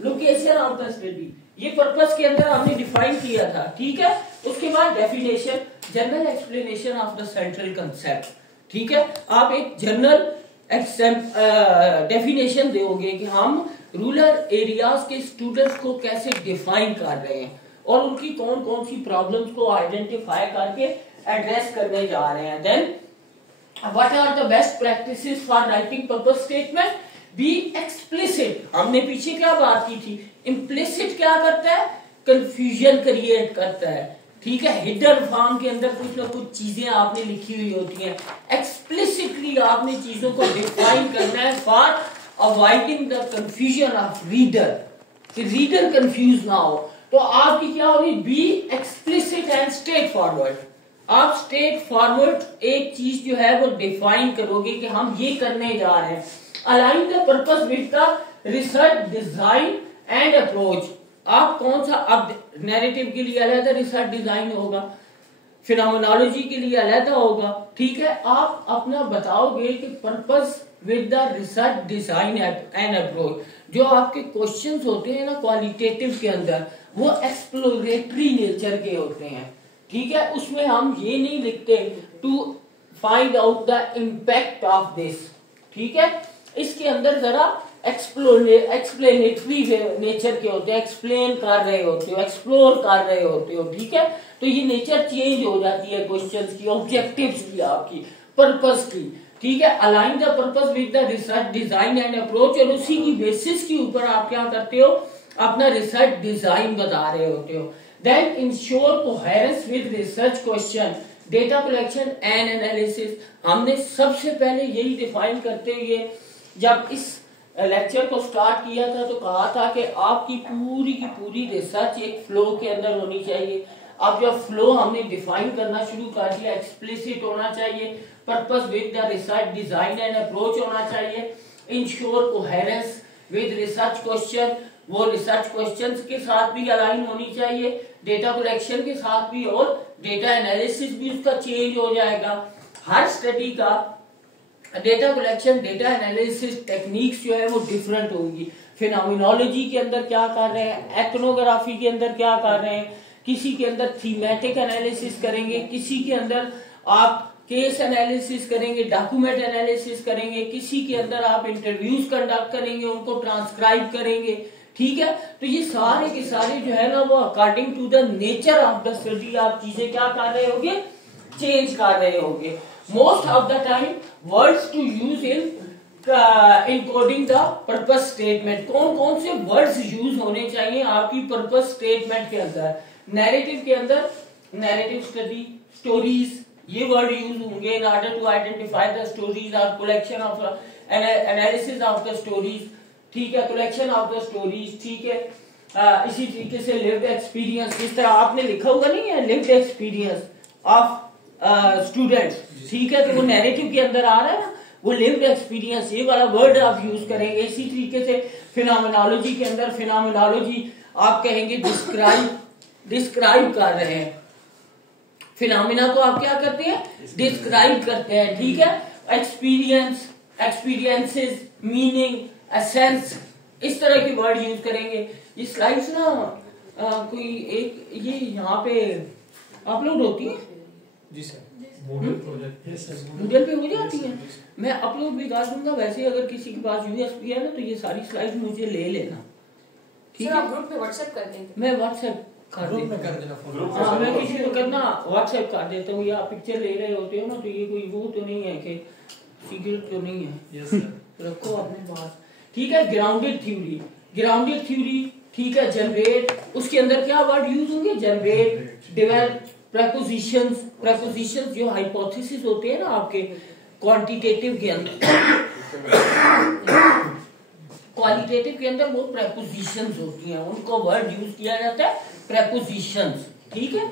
Location of the study, ये purpose के अंदर हमने डिफाइन किया था, ठीक है। उसके बाद definition, general explanation of the central concept, ठीक है। आप एक जनरल डेफिनेशन दोगे कि हम रूरल एरियाज के स्टूडेंट्स को कैसे डिफाइन कर रहे हैं और उनकी कौन कौन सी प्रॉब्लम्स को आइडेंटिफाई करके एड्रेस करने जा रहे हैं। Then what are the best practices for writing purpose statement, be explicit, हमने पीछे क्या बात की थी। इम्प्लिसिट क्या करता है, कंफ्यूजन क्रिएट करता है, ठीक है। हिडन फॉर्म के अंदर कुछ ना कुछ चीजें आपने लिखी हुई होती हैं। एक्सप्लिसिटली आपने चीजों को डिफाइन करना है for avoiding the confusion of reader, कि रीडर कंफ्यूज ना हो। तो आपकी क्या होगी, be explicit and straightforward. आप स्ट्रेट फॉरवर्ड एक चीज जो है वो डिफाइन करोगे कि हम ये करने जा रहे हैं। Align the purpose with the research design and approach, आप कौन सा, अब नैरेटिव के लिए अलग रिसर्च डिजाइन होगा, फिनोमेनोलॉजी के लिए अलग होगा, ठीक है। आप अपना बताओगे कि purpose with the research design and approach. जो आपके क्वेश्चंस होते हैं ना क्वालिटेटिव के अंदर, वो एक्सप्लोरेटरी नेचर के होते हैं, ठीक है। उसमें हम ये नहीं लिखते to find out the impact of this, ठीक है। इसके अंदर जरा एक्सप्लेनेटरी नेचर के होते हैं, एक्सप्लेन कर रहे होते हो, एक्सप्लोर कर रहे होते हो, ठीक है। तो ये नेचर चेंज हो जाती है क्वेश्चंस की, ऑब्जेक्टिव्स की, आपकी पर्पस की, ठीक है। Align the purpose with the research design and approach, और उसी की बेसिस के ऊपर आप क्या करते हो, अपना रिसर्च डिजाइन बता रहे होते हो। Then ensure coherence with research question, data collection and analysis. हमने सबसे पहले यही डिफाइन करते हुए जब इस लेक्चर को स्टार्ट किया था तो कहा था कि आपकी पूरी की पूरी रिसर्च एक फ्लो के अंदर होनी चाहिए। अब जब फ्लो हमने डिफाइन करना शुरू कर दिया, एक्सप्लिसिट होना चाहिए, purpose with the research design and approach होना चाहिए, ensure coherence with research question, वो रिसर्च क्वेश्चंस के साथ भी अलाइन होनी चाहिए, डेटा कलेक्शन के साथ भी, और डेटा एनालिसिस भी उसका चेंज हो जाएगा। हर स्टडी का data collection, data analysis techniques जो है वो डिफरेंट होंगी। फिनोमेनोलॉजी के अंदर क्या कर रहे हैं, एथनोग्राफी के अंदर क्या कर रहे हैं, किसी के अंदर थीमेटिक एनालिसिस करेंगे, किसी के अंदर आप केस एनालिसिस करेंगे, डॉक्यूमेंट एनालिसिस करेंगे, किसी के अंदर आप इंटरव्यूज कंडक्ट करेंगे, उनको ट्रांसक्राइब करेंगे, ठीक है। तो ये सारे के सारे जो है ना वो according to the nature of the study आप चीजें क्या कर रहे होगे, चेंज कर रहे होगे। Most of the time words to use in coding the purpose statement, कौन कौन से वर्ड्स यूज होने चाहिए आपकी पर्पस स्टेटमेंट के अंदर। नैरेटिव के अंदर नैरेटिव स्टडी, स्टोरीज, ये वर्ड यूज होंगे in order to identify the stories और collection of analysis of the stories, ठीक है, कलेक्शन ऑफ द स्टोरीज, ठीक है। इसी तरीके से लिव्ड एक्सपीरियंस, जिस तरह आपने लिखा होगा नहीं है लिव्ड एक्सपीरियंस ऑफ स्टूडेंट्स, ठीक है, तो वो नैरेटिव के अंदर आ रहा है ना, वो लिव्ड एक्सपीरियंस, ये वाला वर्ड आप यूज करेंगे। इसी तरीके से फिनोमेनोलॉजी के अंदर फिनोमेनोलॉजी आप कहेंगे डिस्क्राइब कर रहे हैं, फिनोमेना को आप क्या करते हैं, डिस्क्राइब करते हैं, ठीक है। एक्सपीरियंस, एक्सपीरियंसेस, मीनिंग, एसेंस, इस तरह के वर्ड यूज करेंगे। ये स्लाइड्स ना कोई एक ये यहाँ पे अपलोड होती है जी सर, गूगल पे हो जाती है, मैं अपलोड भी कर दूंगा। वैसे अगर किसी के पास यूएसबी है ना तो ये सारी स्लाइड मुझे ले लेना, ठीक है। ग्रुप में व्हाट्सएप कर देंगे, मैं व्हाट्सएप कर देना, हाँ मैं किसी को करना व्हाट्सएप कर देता हूँ, या पिक्चर ले रहे होते हो ना तो ये कोई वो तो नहीं है कि सीक्रेट तो नहीं है, यस सर, रखो अपने पास, ठीक है। ग्राउंडेड थ्योरी, ग्राउंडेड थ्योरी, ठीक है। जनरेट, उसके अंदर क्या वर्ड यूज होंगे, जनरेट, डेवलप, प्रपोजिशंस, प्रपोजिशंस जो हाइपोथेसिस होते हैं ना आपके क्वांटिटेटिव के अंदर, क्वालिटेटिव के अंदर वो प्रपोजिशंस होती हैं, उनको वर्ड यूज किया जाता है प्रपोजिशंस, ठीक है।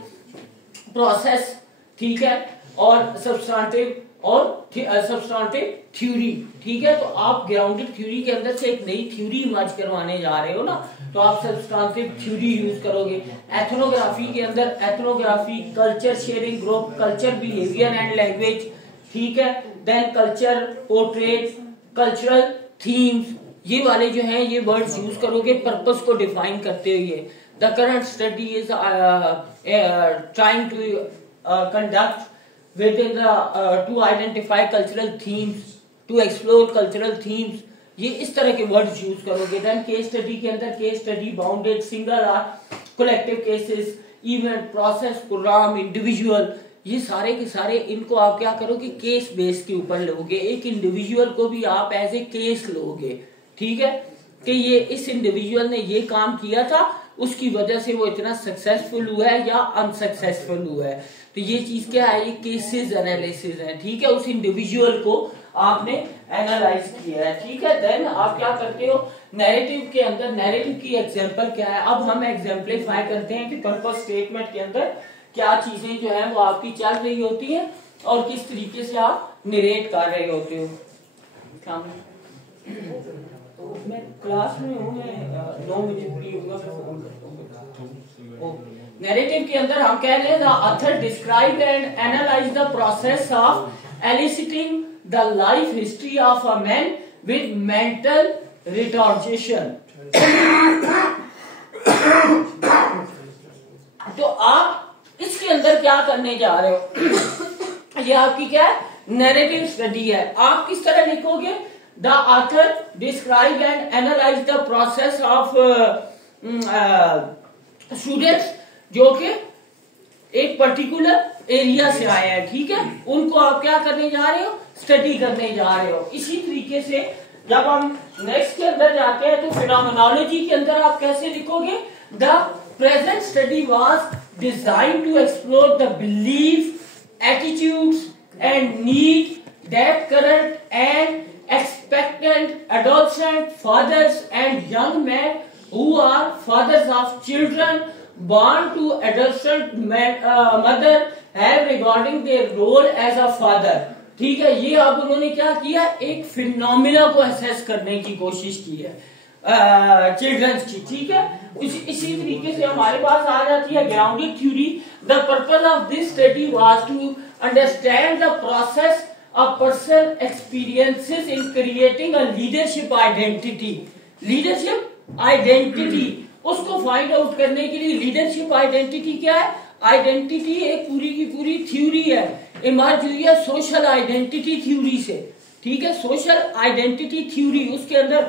प्रोसेस, ठीक है, और सब्सटेंटिव और सब्सटेंटिव थ्योरी, ठीक है। तो आप ग्राउंडेड थ्योरी के अंदर से एक नई थ्योरी इमर्ज करवाने जा रहे हो ना, तो आप सब्सटेंटिव थ्योरी यूज करोगे। एथनोग्राफी के अंदर ethnography, culture sharing group, culture behaviour and language, ठीक है। Then culture portrait, cultural themes, ये वाले जो हैं ये वर्ड्स यूज करोगे पर्पस को डिफाइन करते हुए। The current study is trying to conduct within the to identify cultural themes, to explore cultural themes, ये इस तरह के वर्ड्स यूज करोगे। देन केस स्टडी के अंदर case study, bounded, single or, collective cases, event, process, program, individual, ये सारे के सारे इनको आप क्या करोगे केस बेस के ऊपर लोगे। एक इंडिविजुअल को भी आप एज ए केस लोगे, ठीक है, कि ये इस इंडिविजुअल ने ये काम किया था, उसकी वजह से वो इतना सक्सेसफुल हुआ है या अनसक्सेसफुल हुआ है। तो ये चीज क्या है, ये केसेस एनालिसिस है, ठीक है, उस इंडिविजुअल को आपने एनालाइज किया है, ठीक है। देन आप क्या करते हो नैरेटिव के अंदर, नैरेटिव की एग्जांपल क्या है, अब हम एग्जांपलीफाई करते हैं कि पर्पस स्टेटमेंट के अंदर क्या चीजें जो है वो आपकी चल रही होती है और किस तरीके से आप नरेट कर रहे होते हो। तो मैं क्लास में हूँ, मैं 9 बजे फ्री होगा, फोन करता हूँ। नैरेटिव के अंदर हम कह रहे हैं the author describe and analyze the process of eliciting the life history of a man with mental retardation. तो आप इसके अंदर क्या करने जा रहे हो, ये आपकी क्या है नैरेटिव स्टडी है। आप किस तरह लिखोगे, the author describe and analyze the process of students जो कि एक पर्टिकुलर एरिया से आए हैं, ठीक है, उनको आप क्या करने जा रहे हो, स्टडी करने जा रहे हो। इसी तरीके से जब हम नेक्स्ट के अंदर जाते हैं तो फिनोमेनोलॉजी के अंदर आप कैसे लिखोगे, the present study was designed to explore the belief, attitudes and need that current and expectant adolescent fathers and young men who are fathers of children born to adolescent mother have regarding their role as a father, ठीक है। ये अब उन्होंने क्या किया, एक phenomena को assess करने की कोशिश की है चिल्ड्रंस की, ठीक है। इसी तरीके से हमारे पास आ जाती है grounded theory. The purpose of this study was to understand the process a person experiences in creating a leadership identity, leadership identity उसको फाइंड आउट करने के लिए लीडरशिप आइडेंटिटी क्या है, आइडेंटिटी एक पूरी की पूरी थ्योरी है, इमर्ज हुई है सोशल आइडेंटिटी थ्योरी से, ठीक है। सोशल आइडेंटिटी थ्योरी उसके अंदर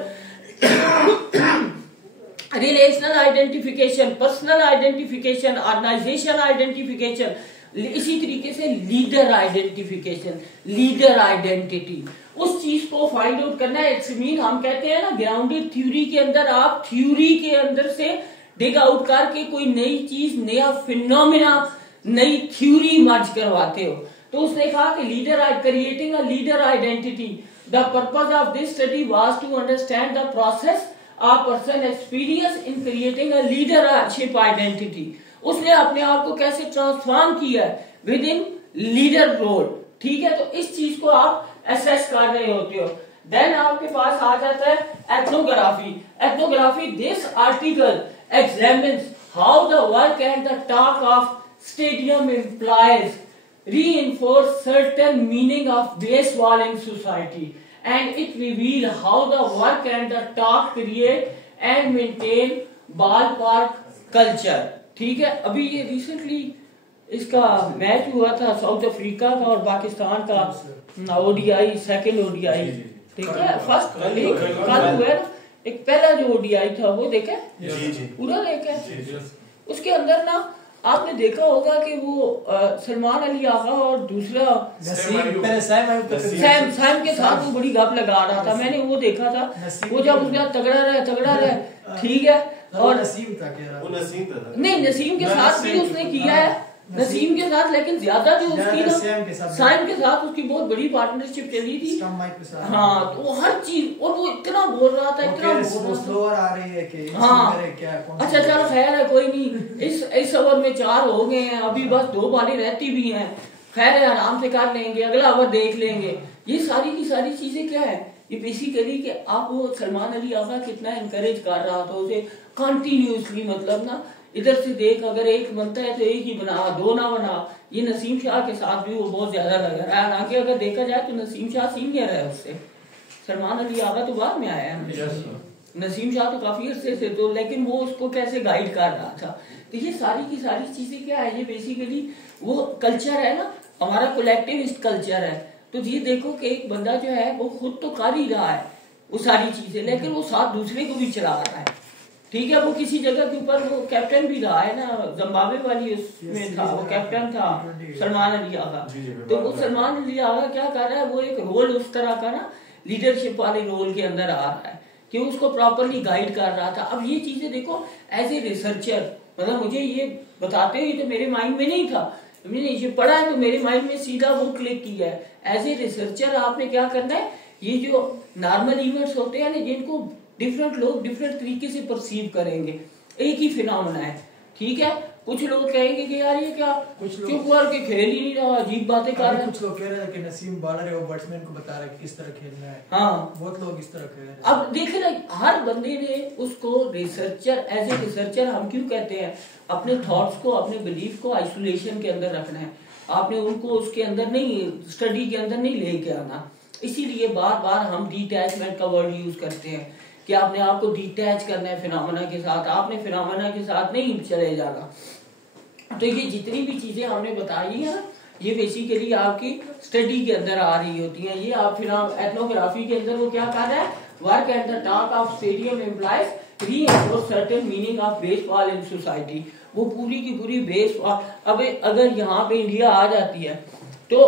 relational identification, personal identification, organization identification, इसी तरीके से लीडर आइडेंटिफिकेशन, लीडर आइडेंटिटी, उस चीज को फाइंड आउट करना है। इट्स मीन हम कहते हैं ना ग्राउंडेड थ्योरी के अंदर आप थ्योरी के अंदर से डिग आउट करके कोई नई चीज, नया फिनोमिना, नई थ्योरी मर्ज करवाते हो। तो उसने कहा कि leader creating a leader identity, the purpose of this study was to understand the process of person experience in creating a leadership identity. उसने अपने आप को कैसे ट्रांसफॉर्म किया है विद इन लीडर रोल, ठीक है। तो इस चीज को आप असेस कर रहे होते हो। देन आपके पास आ जाता है ethnography. Ethnography, this article examines how the work and the talk of stadium employees reinforce certain meaning of baseball in society and it reveal how the work and the talk create and maintain ballpark culture, ठीक है। अभी ये recently इसका match हुआ था south Africa का और पाकिस्तान का, ओडीआई, सेकंड ओडीआई, ठीक है। फर्स्ट कल हुआ, एक पहला जो ओडीआई था वो देखे पूरा देखे। उसके अंदर ना आपने देखा होगा कि वो सलमान अली आगा और दूसरा सैम के साथ वो बड़ी गप लगा रहा था, मैंने वो देखा था। वो जब उसका तगड़ा रहे, ठीक है। और नसीम था नहीं, नसीम के साथ भी उसने किया है, नसीम के साथ, लेकिन ज्यादा जो उसकी साइम के साथ उसकी बहुत बड़ी पार्टनरशिप चली थी। हाँ, तो हर चीज, और वो इतना बोल रहा था, इतना बोल रहा था। हाँ, अच्छा चलो खैर है, कोई नहीं। इस ओवर में 4 हो गए हैं, अभी बस 2 बालें रहती भी हैं, खैर है, आराम से कर लेंगे, अगला ओवर देख लेंगे। ये सारी की सारी चीजें क्या है, ये बेसिकली कि आप वो सलमान अली आगा कितना इनकरेज कर रहा था उसे कंटिन्यूसली, मतलब ना इधर से देख, अगर एक बनता है तो एक ही बना, 2 ना बना। ये नसीम शाह के साथ भी वो बहुत ज्यादा लग रहा है, हालांकि अगर देखा जाए तो नसीम शाह सीनियर है उससे, सलमान अली आगा तो बाद में आया है, नसीम शाह तो काफी अरसे से, तो लेकिन वो उसको कैसे गाइड कर रहा था। तो ये सारी की सारी चीजें क्या है, ये बेसिकली वो कल्चर है ना, हमारा कलेक्टिविस्ट कल्चर है। तो ये देखो कि एक बंदा जो है वो खुद तो कर ही रहा है वो सारी चीजें, लेकिन वो साथ दूसरे को भी चला रहा है, ठीक है। वो किसी जगह के ऊपर वो कैप्टन भी रहा है ना, जिम्बाब्वे वाली उसमें था, वो कैप्टन था सलमान अली आगा। तो वो सलमान अली आगा क्या कर रहा है, वो एक रोल उस तरह का ना लीडरशिप वाले रोल के अंदर आ रहा है कि उसको प्रॉपरली गाइड कर रहा था। अब ये चीजें देखो एज ए रिसर्चर, मतलब मुझे ये बताते हुए तो मेरे माइंड में नहीं था, मैंने ये पढ़ा है तो मेरे माइंड में सीधा वो क्लिक किया है। एज ए रिसर्चर आपने क्या करना है, ये जो नॉर्मल इवेंट्स होते हैं ना, जिनको डिफरेंट लोग डिफरेंट तरीके से परसीव करेंगे, एक ही फिनोमेना है, ठीक है। कुछ लोग कहेंगे कि यार ये क्या चुप करके खेल ही नहीं रहा, अजीब बातें कर रहा है। कुछ लोग कह रहे हैं कि नसीम बॉलर है, वो बैट्समैन को बता रहा है कि किस तरह खेलना है। हाँ, बहुत लोग इस तरह कह रहे हैं। अब देखे ना, हर बंदे ने उसको रिसर्चर, एज ए रिसर्चर हम क्यों कहते हैं, अपने थॉट्स को, अपने बिलीफ को आइसोलेशन के अंदर रखना है, आपने उनको उसके अंदर नहीं, स्टडी के अंदर नहीं लेके आना। इसीलिए बार बार हम डिटैचमेंट का वर्ड यूज करते हैं कि आपने आपको डिटैच करना है फिनोमेना के साथ, आपने फिनोमेना के साथ नहीं चले जाना। तो ये जितनी भी चीजें हमने बताई है ना, ये बेसिकली आपकी स्टडी के अंदर आ रही होती हैं। ये आप फिर एथनोग्राफी के अंदर वो क्या कर रहा है, work at the top of stadium employees reinforce certain meaning of baseball in society. वो पूरी की पूरी बेसबॉल, अब अगर यहाँ पे इंडिया आ जाती है तो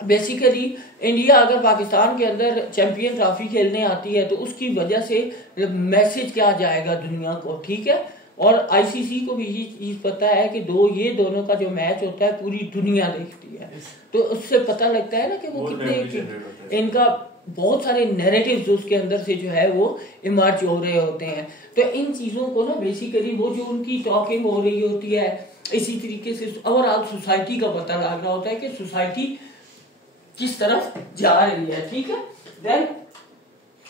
बेसिकली इंडिया अगर पाकिस्तान के अंदर चैंपियन ट्रॉफी खेलने आती है तो उसकी वजह से मैसेज क्या जाएगा दुनिया को, ठीक है। और आईसीसी को भी ये चीज पता है कि ये दोनों का जो मैच होता है पूरी दुनिया देखती है, तो उससे पता लगता है ना कि वो कितने, इनका बहुत सारे नैरेटिव्स उसके अंदर से जो है वो इमर्ज हो रहे होते हैं। तो इन चीजों को ना बेसिकली वो जो उनकी टॉकिंग हो रही होती है, इसी तरीके से ओवरऑल सोसाइटी का पता लगना होता है कि सोसाइटी किस तरफ जा रही है, ठीक है। देन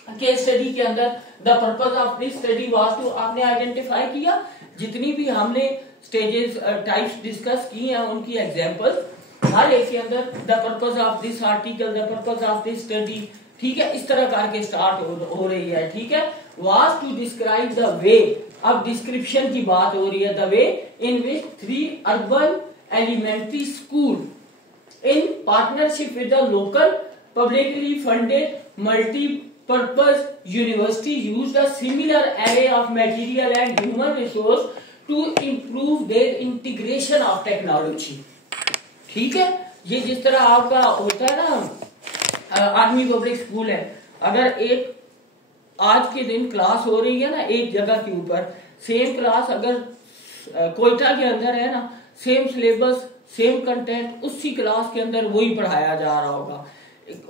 केस स्टडी के अंदर the purpose of this study was to, आपने आइडेंटिफाई किया जितनी भी हमने स्टेजेस टाइप्स डिस्कस की हैं उनकी एग्जांपल्स, हर एक के अंदर the purpose of this article, the purpose of this study, ठीक है, इस तरह करके स्टार्ट हो रही है, ठीक है। Was to describe the way, अब डिस्क्रिप्शन की बात हो रही है, the way in which 3 urban elementary school in partnership with the local publicly funded multi-purpose university used a similar array of material and human resource to improve their integration of technology, ठीक है। ये जिस तरह आपका होता है ना army public school है, अगर एक आज के दिन क्लास हो रही है ना एक जगह के ऊपर, सेम क्लास अगर कोयटा के अंदर है ना, सेम सिलेबस सेम कंटेंट उसी क्लास के अंदर वही पढ़ाया जा रहा होगा।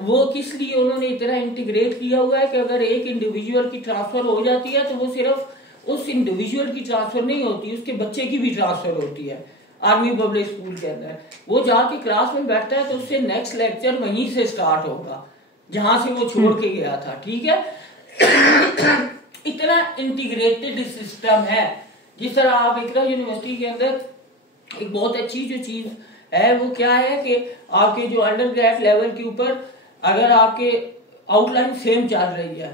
वो किस लिए उन्होंने इतना इंटीग्रेट किया हुआ है कि अगर एक इंडिविजुअल की ट्रांसफर हो जाती है तो वो सिर्फ उस इंडिविजुअल की ट्रांसफर नहीं होती, उसके बच्चे की भी ट्रांसफर होती है। आर्मी पब्लिक स्कूल के अंदर वो जाके क्लास में बैठता है तो उससे नेक्स्ट लेक्चर वहीं से स्टार्ट होगा जहां से वो छोड़ के गया था, ठीक है। इतना इंटीग्रेटेड सिस्टम है। जिस तरह आप इकरा यूनिवर्सिटी के अंदर एक बहुत अच्छी जो चीज है वो क्या है कि आपके जो अंडर ग्रेड लेवल के ऊपर अगर आपके आउटलाइन सेम चल रही है,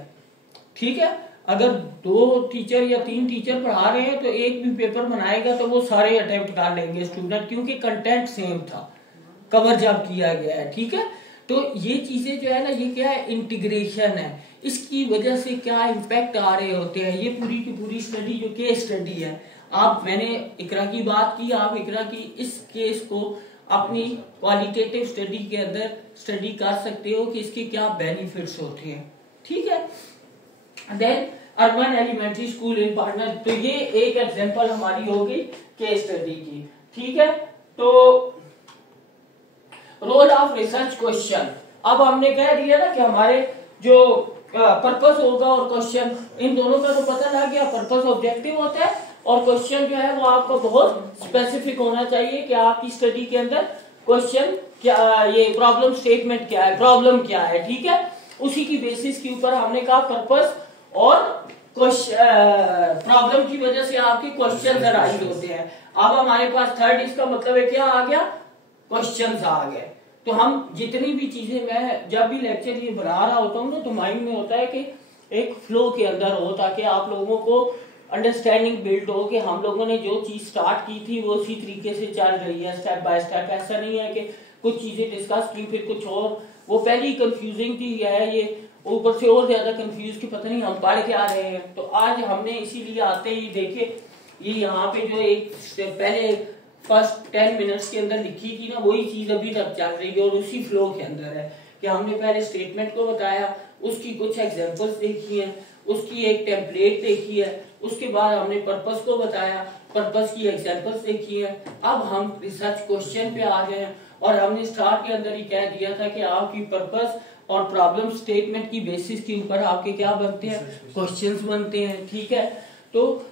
ठीक है, अगर 2 टीचर या 3 टीचर पढ़ा रहे हैं तो एक भी पेपर बनाएगा तो वो सारे अटेम्प्ट कर लेंगे स्टूडेंट, क्योंकि कंटेंट सेम था, कवर जब किया गया है, ठीक है। तो ये चीजें जो है ना, ये क्या है, इंटीग्रेशन है। इसकी वजह से क्या इम्पैक्ट आ रहे होते हैं, ये पूरी की पूरी स्टडी जो केस स्टडी है, मैंने इकरा की बात की, आप इकरा की इस केस को अपनी क्वालिटेटिव स्टडी के अंदर स्टडी कर सकते हो कि इसके क्या बेनिफिट्स होते हैं, ठीक है। Then urban elementary school in partner, तो ये एक एग्जांपल हमारी होगी केस स्टडी की, ठीक है। तो रोल ऑफ रिसर्च क्वेश्चन, अब हमने कह दिया ना कि हमारे जो पर्पस होगा और क्वेश्चन, इन दोनों का तो पता लग गया। पर्पस ऑब्जेक्टिव होता है और क्वेश्चन जो है वो आपको बहुत स्पेसिफिक होना चाहिए कि आपकी स्टडी के अंदर क्वेश्चन क्या, ये प्रॉब्लम स्टेटमेंट क्या है, प्रॉब्लम क्या है, ठीक है। उसी की बेसिस के ऊपर हमने कहा पर्पस और प्रॉब्लम की वजह से आपके क्वेश्चन अराइज होते हैं। अब हमारे पास थर्ड, इसका मतलब है क्या आ गया, क्वेश्चन आ गए, तो हम जितनी भी चीजें, मैं जब भी लेक्चर ये बना रहा होता हूँ ना, तो माइंड में होता है कि एक फ्लो के अंदर हो, ताकि आप लोगों को अंडरस्टैंडिंग बिल्ड हो कि हम लोगों ने जो चीज स्टार्ट की थी वो उसी तरीके से चल रही है, स्टेप बाय स्टेप। ऐसा नहीं है कि कुछ चीजें डिस्कस की फिर कुछ और, वो पहले ही कंफ्यूजिंग थी, ये ऊपर से और ज्यादा कंफ्यूज कि पता नहीं हम पढ़ के आ रहे हैं। तो आज हमने इसीलिए आते ही देखे ये यहाँ पे जो एक पहले फर्स्ट 10 मिनट्स के अंदर लिखी थी ना, वही चीज अभी तक चल रही है और उसी फ्लो के अंदर है कि हमने पहले स्टेटमेंट को बताया, उसकी कुछ एग्जांपल्स देखी है, उसकी एक टेम्पलेट देखी है, उसके बाद हमने पर्पस को बताया, पर्पस की एग्जांपल्स देखी है। अब हम रिसर्च क्वेश्चन पे आ गए हैं और हमने स्टार्ट के अंदर ही कह दिया था कि आपकी पर्पस और प्रॉब्लम स्टेटमेंट की बेसिस के ऊपर आपके क्या बनते हैं, क्वेश्चंस बनते हैं। ठीक है, तो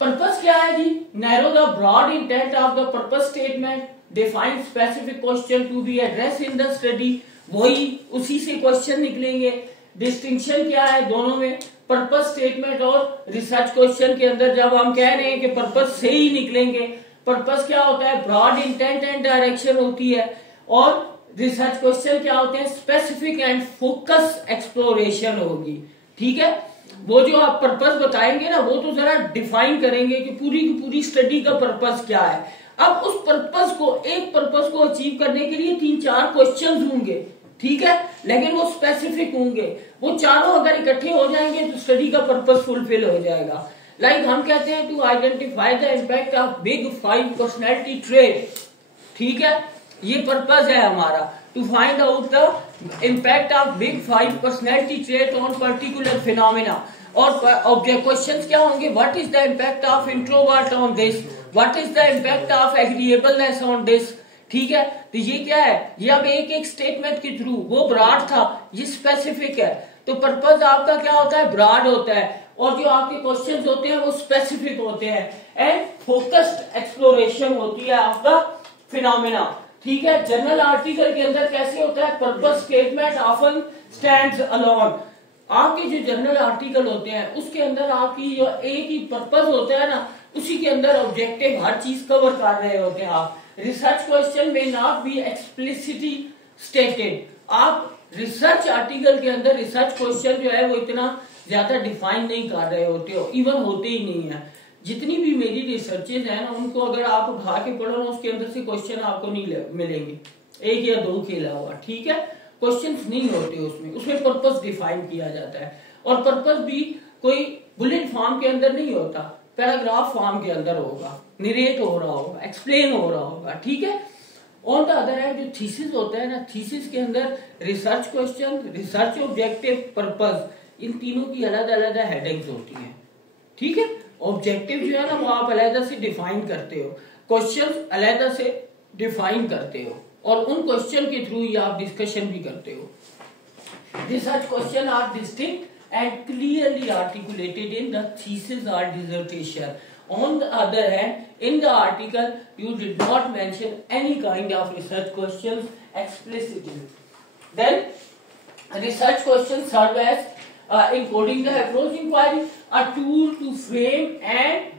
पर्पस क्या है जी? Narrow the broad intent of the purpose statement, define specific question to be address in the study, वही उसी से क्वेश्चन निकलेंगे। डिस्टिंक्शन क्या है दोनों में, पर्पस स्टेटमेंट और रिसर्च क्वेश्चन के अंदर जब हम कह रहे हैं कि पर्पस से ही निकलेंगे, पर्पस क्या होता है, ब्रॉड इंटेंट एंड डायरेक्शन होती है, और रिसर्च क्वेश्चन क्या होते हैं, स्पेसिफिक एंड फोकस एक्सप्लोरेशन होगी। ठीक है, वो जो आप पर्पस बताएंगे ना, वो तो जरा डिफाइन करेंगे कि पूरी की पूरी स्टडी का पर्पस क्या है। अब उस पर्पस को, एक पर्पस को अचीव करने के लिए 3-4 क्वेश्चंस होंगे, ठीक है, लेकिन वो स्पेसिफिक होंगे। वो चारों अगर इकट्ठे हो जाएंगे तो स्टडी का पर्पस फुलफिल हो जाएगा। लाइक हम कहते हैं to identify the impact of big 5 personality trait, ठीक है, ये पर्पस है हमारा, to find out the impact of big 5 personality trait on particular phenomena. और क्वेश्चंस क्या होंगे, what is the impact of introvert on this, what is the impact of agreeableness on this. ठीक है, तो ये क्या है, ये अब एक एक स्टेटमेंट के थ्रू, वो ब्रॉड था, ये स्पेसिफिक है। तो पर्पस आपका क्या होता है, ब्रॉड होता है, और जो आपके क्वेश्चंस होते हैं वो स्पेसिफिक होते हैं, एंड फोकस्ड एक्सप्लोरेशन होती है आपका फिनोमेना। ठीक है, जर्नल आर्टिकल के अंदर कैसे होता है, purpose statement often stands alone. आपके जो जर्नल आर्टिकल होते हैं उसके अंदर आपकी जो एक ही पर्पस होता है ना, उसी के अंदर ऑब्जेक्टिव हर चीज कवर कर रहे होते हैं आप। रिसर्च क्वेश्चन में नॉट बी एक्सप्लिसिटली स्टेटेड, आप रिसर्च आर्टिकल के अंदर रिसर्च क्वेश्चन जो है वो इतना ज्यादा डिफाइन नहीं कर रहे होते हो, इवन होते ही नहीं है। जितनी भी मेरी रिसर्चेज है ना, उनको अगर आप उठा के पढ़ो ना, उसके अंदर से क्वेश्चन आपको नहीं मिलेंगे, 1 या 2 के अलावा। ठीक है, क्वेश्चंस नहीं होते उसमें पर्पस डिफाइन किया जाता है, और पर्पस भी कोई बुलेट फॉर्म के अंदर नहीं होता, पैराग्राफ फॉर्म के अंदर होगा, निरेट हो रहा होगा, एक्सप्लेन हो रहा होगा। ठीक है, ऑन द अदर हैंड जो थीसिस होता है ना, थीसिस के अंदर research question, research objective, purpose, इन तीनों की अलग अलग हेडिंग्स होती हैं। ठीक है, ऑब्जेक्टिव जो है ना वो आप अलग से डिफाइन करते हो, क्वेश्चन अलग से डिफाइन करते हो, और उन क्वेश्चन के थ्रू ही आप डिस्कशन भी करते हो। Research question are distinct and clearly articulated in the thesis or dissertation. On the other hand, in the article, you did not mention any kind of research questions explicitly. Then, research questions serve as encoding the approach inquiry, a tool to frame and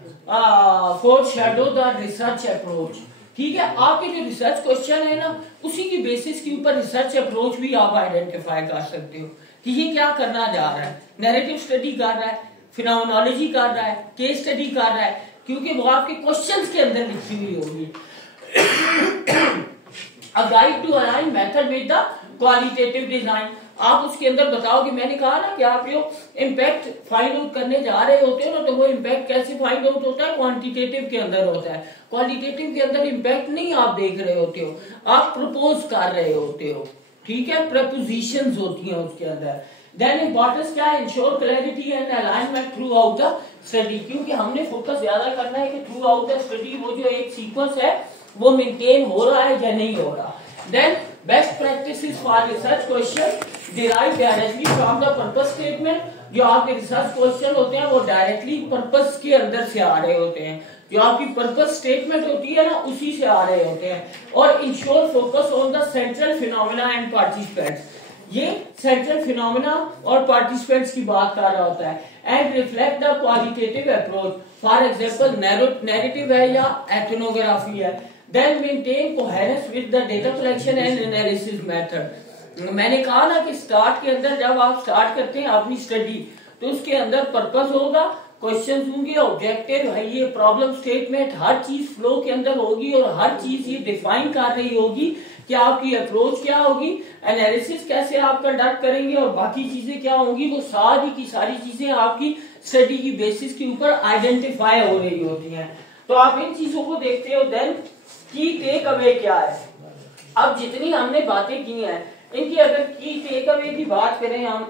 foreshadow the research approach. ठीक है, आपके जो research question है ना, उसी की basis के ऊपर रिसर्च अप्रोच भी आप आइडेंटिफाई कर सकते हो कि ये क्या करना जा रहा है, नैरेटिव स्टडी कर रहा है, फिनोमेनोलॉजी कर रहा है, केस स्टडी कर रहा है, क्योंकि वो आपके क्वेश्चंस के अंदर लिखी हुई होगी। A guide to align method with the qualitative design, आप उसके अंदर बताओ कि मैंने कहा ना कि आप जो इम्पैक्ट फाइंड आउट करने जा रहे होते हो ना, तो वो इम्पैक्ट कैसे फाइंड आउट होता है, क्वांटिटेटिव के अंदर होता है। क्वालिटेटिव के अंदर इम्पैक्ट नहीं आप देख रहे होते हो, आप प्रपोज कर रहे होते हो। ठीक है, प्रपोजिशंस होती हैं उसके अंदर। देन इंपॉर्टेंस क्या है, ensure clarity and alignment through out the study, क्योंकि हमने फोकस ज्यादा करना है कि थ्रू आउट द स्टडी वो जो एक सीक्वेंस है वो मेंटेन हो रहा है या नहीं हो रहा। Then best practices for research question derive directly from the purpose statement, जो आपके रिसर्च क्वेश्चन होते हैं वो डायरेक्टली पर्पस के अंदर से आ रहे होते हैं, जो आपकी पर्पस स्टेटमेंट होती है ना उसी से आ रहे होते हैं। और ensure focus on the central phenomena and participants, ये सेंट्रल फिनोमेना और पार्टिसिपेंट्स की बात कर रहा होता है। And reflect the qualitative approach, for example narrative है या एथनोग्राफी है, then maintain coherence with the data collection and analysis method. मैंने कहा ना कि स्टार्ट के अंदर जब आप स्टार्ट करते हैं अपनी स्टडी तो उसके अंदर पर्पस होगा, क्वेश्चन होंगे, ऑब्जेक्टिव है, ये प्रॉब्लम स्टेटमेंट, हर चीज फ्लो के अंदर होगी और हर चीज ये डिफाइन कर रही होगी कि आपकी अप्रोच क्या होगी, एनालिसिस कैसे आप कंडक्ट करेंगे और बाकी चीजें क्या होंगी, वो सारी की सारी चीजें आपकी स्टडी की बेसिस के ऊपर आइडेंटिफाई हो रही होती हैं। तो आप इन चीजों को देखते हो। देन की टेक अवे क्या है। अब जितनी हमने बातें की हैं इनकी अगर की टेक अवे की बात करें हम,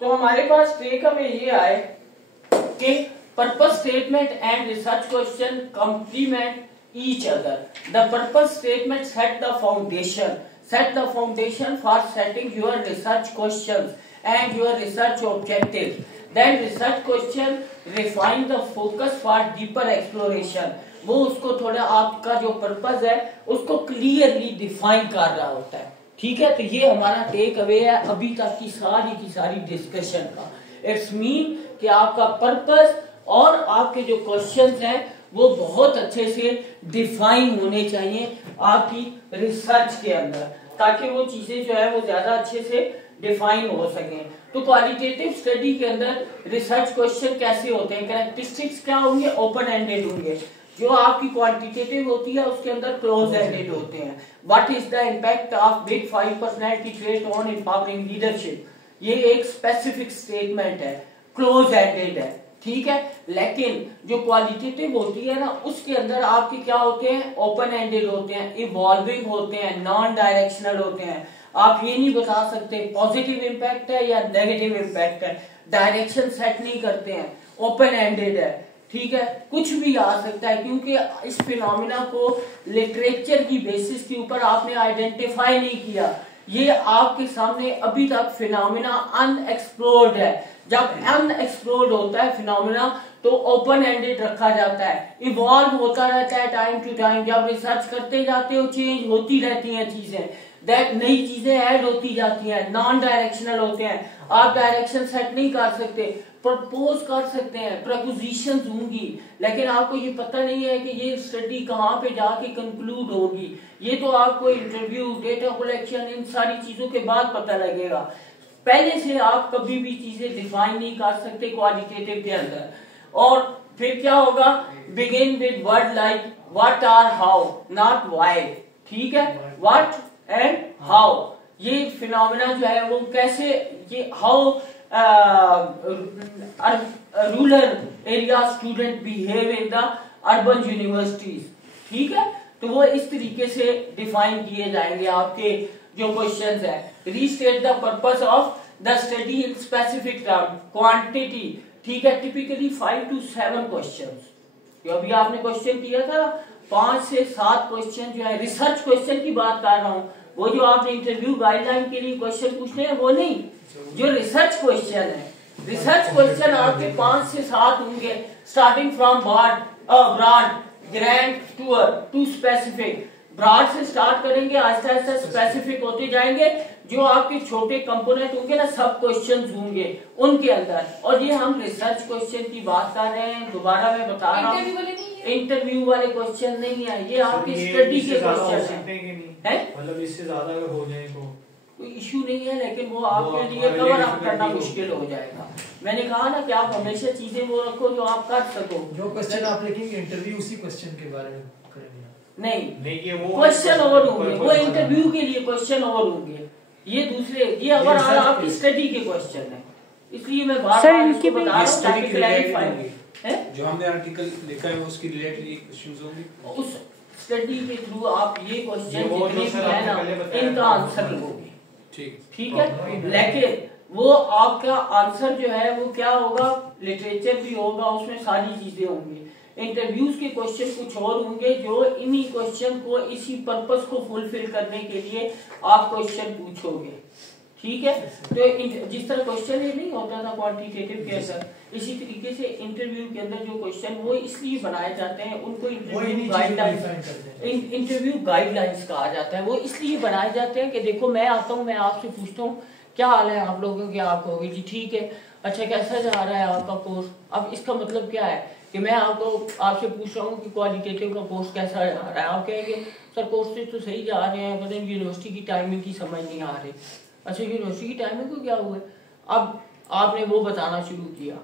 तो हमारे पास टेक अवे ये आए कि purpose statement and research question complement each other. The purpose statement set the foundation for setting your research questions and your research objectives. Then research question refine the focus for deeper exploration. वो उसको थोड़ा आपका जो purpose है उसको clearly define कर रहा होता है। ठीक है, तो ये हमारा टेक अवे है अभी तक की सारी डिस्कशन का। इट्स मीन कि आपका पर्पस और आपके जो क्वेश्चंस हैं वो बहुत अच्छे से डिफाइन होने चाहिए आपकी रिसर्च के अंदर, ताकि वो चीजें जो है वो ज्यादा अच्छे से डिफाइन हो सके। तो क्वालिटेटिव स्टडी के अंदर रिसर्च क्वेश्चन कैसे होते हैं, कैरेक्टरिस्टिक्स क्या होंगे, ओपन एंडेड होंगे। जो आपकी क्वांटिटेटिव होती है उसके अंदर क्लोज एंडेड होते हैं। What is the impact of big 5 personality trait on empowering leadership, ये एक स्पेसिफिक स्टेटमेंट है, क्लोज एंडेड है। ठीक है, लेकिन जो क्वालिटेटिव होती है ना उसके अंदर आपके क्या होते हैं, ओपन एंडेड होते हैं, इवॉल्विंग होते हैं, नॉन डायरेक्शनल होते हैं। आप ये नहीं बता सकते पॉजिटिव इम्पैक्ट है या नेगेटिव इम्पैक्ट है, डायरेक्शन सेट नहीं करते हैं, ओपन एंडेड है। ठीक है, कुछ भी आ सकता है क्योंकि इस फिनोमिना को लिटरेचर की बेसिस के ऊपर आपने आइडेंटिफाई नहीं किया। ये आपके सामने अभी तक फिनोमिना अनएक्सप्लोर्ड है। जब अनएक्सप्लोर्ड होता है फिनोमिना तो ओपन एंडेड रखा जाता है, इवॉल्व होता रहता है टाइम टू टाइम। जब रिसर्च करते जाते हो चेंज होती रहती हैं चीजें, दैट नई चीजें ऐड होती जाती हैं, नॉन डायरेक्शनल होते हैं। आप डायरेक्शन सेट नहीं कर सकते, प्रपोज कर सकते हैं, प्रपोजिशंस होंगी, लेकिन आपको ये पता नहीं है कि ये स्टडी कहाँ पे जाके कंक्लूड होगी। ये तो आपको इंटरव्यू, डेटा कलेक्शन, इन सारी चीजों के बाद पता लगेगा। पहले से आप कभी भी चीजें डिफाइन नहीं कर सकते क्वालिटेटिव के अंदर। और फिर क्या होगा, begin with word like what are how, not why. ठीक है, व्हाट एंड हाउ, ये फिनोमेना जो है वो कैसे, ये how rural area student behave in the urban universities. ठीक है, तो वो इस तरीके से डिफाइन किए जाएंगे आपके जो क्वेश्चंस है। Restate the purpose of the study in specific term, quantity. ठीक है, टिपिकली 5 to 7 क्वेश्चंस। जो अभी आपने क्वेश्चन किया था 5 से 7 क्वेश्चन जो है, रिसर्च क्वेश्चन की बात कर रहा हूँ, वो जो आपने इंटरव्यू गाइडलाइन के लिए क्वेश्चन पूछने हैं वो नहीं, जो रिसर्च क्वेश्चन है। रिसर्च क्वेश्चन आपके 5 से 7 होंगे, starting from broad grand to specific. Broad से स्टार्ट करेंगे, आहिस्ता आहिस्ता स्पेसिफिक होते जाएंगे। जो आपके छोटे कंपोनेंट होंगे ना, सब क्वेश्चंस होंगे उनके अंदर। और ये हम रिसर्च क्वेश्चन की बात कर रहे हैं, दोबारा मैं बता रहा हूँ, इंटरव्यू वाले क्वेश्चन नहीं है, ये आपकी स्टडी के क्वेश्चन है। मतलब इससे ज्यादा अगर हो जाए तो कोई इश्यू नहीं है, लेकिन वो आपके लिए कवर अप करना मुश्किल हो जाएगा। मैंने कहा ना कि आप हमेशा चीजें वो रखो जो आप कर सको। जो क्वेश्चन आप लिखेंगे इंटरव्यू उसी क्वेश्चन के बारे में करेंगे। नहीं, क्वेश्चन और होंगे, वो इंटरव्यू के लिए क्वेश्चन और होंगे, ये दूसरे, ये अगर आपकी स्टडी के क्वेश्चन है, इसलिए मैं बार बार इसको बता रहा हूँ ताकि क्लैरिफाई है। जो हमने आर्टिकल लिखा है उसकी रिलेटेड क्वेश्चंस होंगे, उस स्टडी के थ्रू आप ये क्वेश्चन जितने भी है ना इनका आंसर लिखोगे। ठीक है, लेकिन वो आपका आंसर जो है वो क्या होगा, लिटरेचर भी होगा, उसमें सारी चीजें होंगी। इंटरव्यूज के क्वेश्चन कुछ और होंगे जो इन्हीं क्वेश्चन को, इसी पर्पस को फुलफिल करने के लिए आप क्वेश्चन पूछोगे। ठीक है, तो जिस तरह क्वेश्चन ये नहीं होता था क्वांटिटेटिव के अंदर, इसी तरीके से इंटरव्यू के अंदर जो क्वेश्चन वो इसलिए बनाए जाते हैं, उनको इंटरव्यू गाइडलाइंस कहा जाता है। वो इसलिए बनाए जाते हैं कि देखो मैं आता हूँ, मैं आपसे पूछता हूँ क्या हाल है आप लोगों के, आप कहोगे जी ठीक है, अच्छा कैसा जा रहा है आपका कोर्स? अब इसका मतलब क्या है कि मैं आपसे पूछ रहा हूँ कि क्वालिटेटिव का कोर्स कैसा जा रहा है। आप कहेंगे सर कोर्सेज तो सही जा रहे हैं, पता नहीं यूनिवर्सिटी की टाइमिंग की समझ नहीं आ रही। अच्छा यूनिवर्सिटी की टाइमिंग को क्या हुआ? अब आपने वो बताना शुरू किया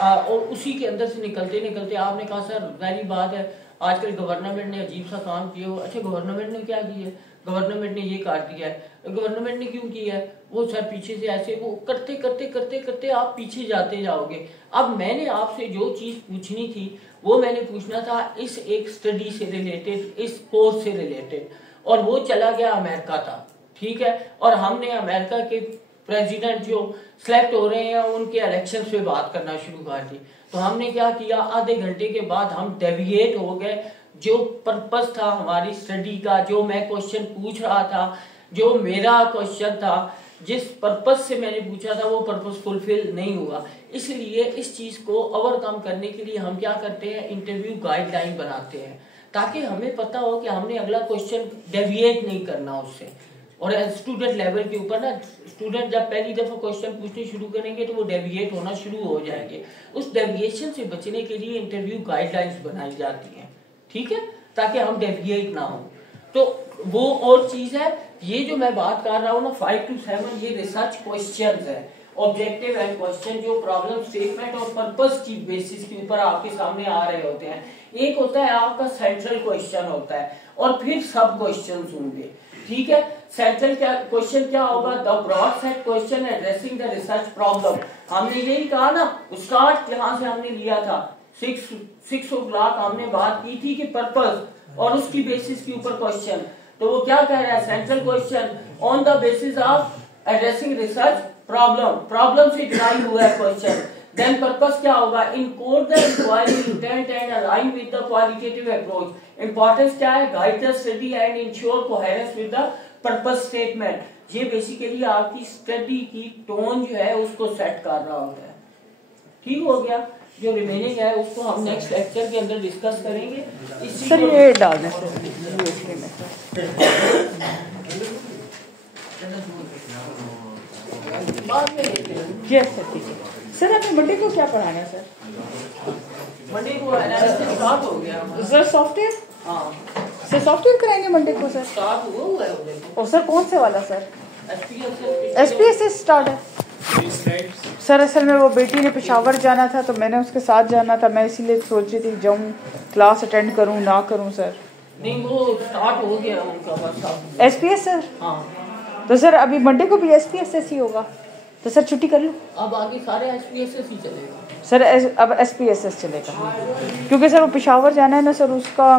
और उसी के अंदर से निकलते निकलते आपने कहा सर पहली बात है आजकल गवर्नमेंट ने अजीब सा काम किया हो। अच्छा गवर्नमेंट ने क्या किया है? गवर्नमेंट ने ये कर दिया है। गवर्नमेंट ने क्यों किया है? वो सर पीछे से ऐसे वो करते करते करते करते आप पीछे जाते जाओगे। अब मैंने आपसे जो चीज पूछनी थी वो मैंने पूछना था इस एक स्टडी से रिलेटेड, इस कोर्स से रिलेटेड, और वो चला गया अमेरिका था, ठीक है। और हमने अमेरिका के प्रेसिडेंट जो सिलेक्ट हो रहे हैं उनके इलेक्शन पे बात करना शुरू कर दी। तो हमने क्या किया, आधे घंटे के बाद हम डेविएट हो गए। जो पर्पस था हमारी स्टडी का, जो मैं क्वेश्चन पूछ रहा था, जो मेरा क्वेश्चन था, जिस पर्पस से मैंने पूछा था वो पर्पस फुलफिल नहीं हुआ। इसलिए इस चीज को ओवरकम करने के लिए हम क्या करते हैं, इंटरव्यू गाइडलाइन बनाते हैं ताकि हमें पता हो कि हमने अगला क्वेश्चन डेविएट नहीं करना उससे। और स्टूडेंट लेवल के ऊपर ना, स्टूडेंट जब पहली दफा क्वेश्चन पूछने शुरू करेंगे तो वो डेविएट होना शुरू हो जाएंगे। उस डेविएशन से बचने के लिए इंटरव्यू गाइडलाइंस बनाई जाती हैं, ठीक है, ताकि हम डेविएट ना हो। तो वो और चीज है, ये जो मैं बात कर रहा हूँ ना 5 to 7 ये रिसर्च क्वेश्चंस है, ऑब्जेक्टिव एंड क्वेश्चन जो प्रॉब्लम स्टेटमेंट और पर्पस की बेसिस के ऊपर आपके सामने आ रहे होते हैं। एक होता है आपका सेंट्रल क्वेश्चन होता है और फिर सब क्वेश्चन होंगे, ठीक है। सेंट्रल क्वेश्चन क्या होगा, the broad set question addressing the research problem. हमने यही कहा ना, स्टार्ट यहाँ से हमने लिया था 6 o'clock हमने बात की थी कि पर्पस और उसकी बेसिस के ऊपर क्वेश्चन। तो वो क्या कह रहा है, central question on the basis of addressing research problem से डिराइव हुआ है क्वेश्चन। देन पर्पस क्या होगा, encode the inquiry intent and align with the qualitative approach. Importance क्या है, guide the study and ensure coherence with the purpose statement. ये basically आपकी study की टोन जो है उसको सेट कर रहा होता है, ठीक हो गया। जो रिमेनिंग है उसको हम नेक्स्ट लेक्चर के अंदर डिस्कस करेंगे। इसी सर ये डाल दें बाद में लेते हैं। यस सर, ठीक है सर। आपने मंडे को क्या पढ़ाना है सर? मंडे को एनालिसिस स्टार्ट हो गया सर सॉफ्टवेयर, हाँ सर सॉफ्टवेयर कराएंगे मंडे को सर? स्टार्ट हुआ है और सर कौन से वाला सर? एसपीएस स्टार्ट है सर। असल में वो बेटी ने पेशावर जाना था तो मैंने उसके साथ जाना था, मैं इसीलिए सोच रही थी जाऊँ क्लास अटेंड करूँ ना करूँ सर। नहीं वो स्टार्ट हो गया उनका बस। SPS sir? हाँ तो सर अभी मंडे को भी एसपीएस ही होगा तो सर छुट्टी कर लूँ? अब आगे सारे एसपीएस ही चलेगा सर। अब एसपीएस चलेगा क्योंकि सर वो पेशावर जाना है ना सर, उसका